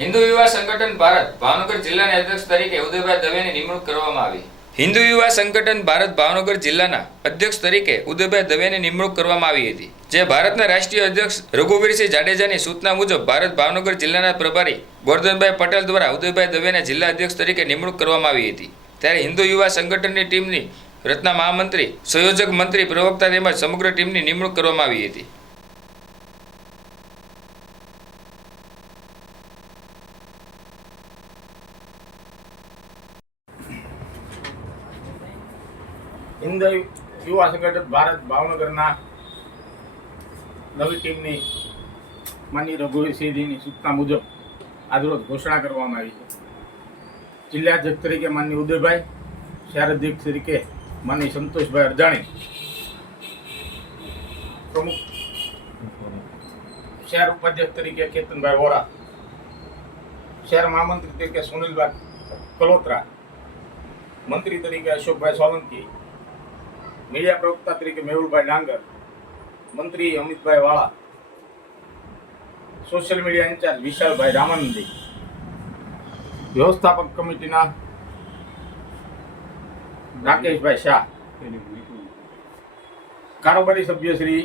હિન્દુ યુવા સંગઠન ભારત ભાવનગર જિલ્લાના અધ્યક્ષ તરીકે ઉદયભાઈ દવેની નિમણૂક કરવામાં આવી. હિન્દુ યુવા સંગઠન ભારત ભાવનગર જિલ્લાના અધ્યક્ષ તરીકે ઉદયભાઈ દવેની નિમણૂક કરવામાં આવી હતી, જે ભારતના રાષ્ટ્રીય અધ્યક્ષ રઘુવીરસિંહ જાડેજાની સૂચના મુજબ ભારત ભાવનગર જિલ્લાના પ્રભારી ગોરધનભાઈ પટેલ દ્વારા ઉદયભાઈ દવેના જિલ્લા અધ્યક્ષ તરીકે નિમણૂક કરવામાં આવી હતી. ત્યારે હિન્દુ યુવા સંગઠનની ટીમની રત્ના મહામંત્રી, સંયોજક મંત્રી, પ્રવક્તા તેમજ સમગ્ર ટીમની નિમણૂક કરવામાં આવી હતી. હિન્દ યુવા સંગઠન ભારત ભાવનગરના નવી ટીમની માની રઘુવીરસિંહજીની સૂચના મુજબ આજરોજ ઘોષણા કરવામાં આવી છે. જિલ્લા અધ્યક્ષ તરીકે માનની ઉદયભાઈ, શહેર અધ્યક્ષ તરીકે માની સંતોષભાઈ અરજાણી, પ્રમુખ શહેર ઉપાધ્યક્ષ તરીકે કેતનભાઈ વોરા, શહેર મહામંત્રી તરીકે સુનિલભાઈ કલોત્રા, મંત્રી તરીકે અશોકભાઈ સોલંકી મીડિયા પ્રવક્તા તરીકે મેહુલભાઈ ડાંગર, મંત્રી અમિતભાઈ વાળા, સોશિયલ મીડિયા ઇન્ચાર્જ વિશાલભાઈ રામાનંદી, વ્યવસ્થાપક કમિટીના રાકેશભાઈ શાહ, કારોબારી સભ્ય Shri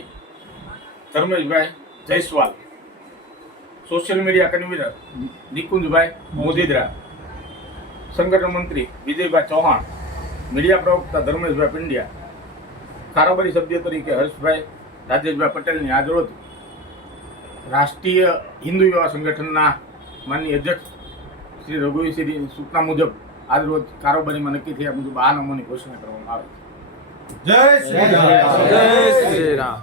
Dharmeshbhai Jaiswal, social media convener Nikunjbhai Modedara, સંગઠન મંત્રી વિજયભાઈ ચૌહાણ, મીડિયા પ્રવક્તા ધર્મેશભાઈ પિંડિયા કારોબારી સભ્ય તરીકે હર્ષભાઈ રાજેશભાઈ પટેલની આજરોજ રાષ્ટ્રીય હિન્દુ યુવા સંગઠનના માનનીય અધ્યક્ષ શ્રી રઘુવીરસિંહની સૂચના મુજબ આજરોજ કારોબારીમાં નક્કી થયા મુજબ આ નામોની ઘોષણા કરવામાં આવે છે. જય શ્રી રામ. જય શ્રી રામ.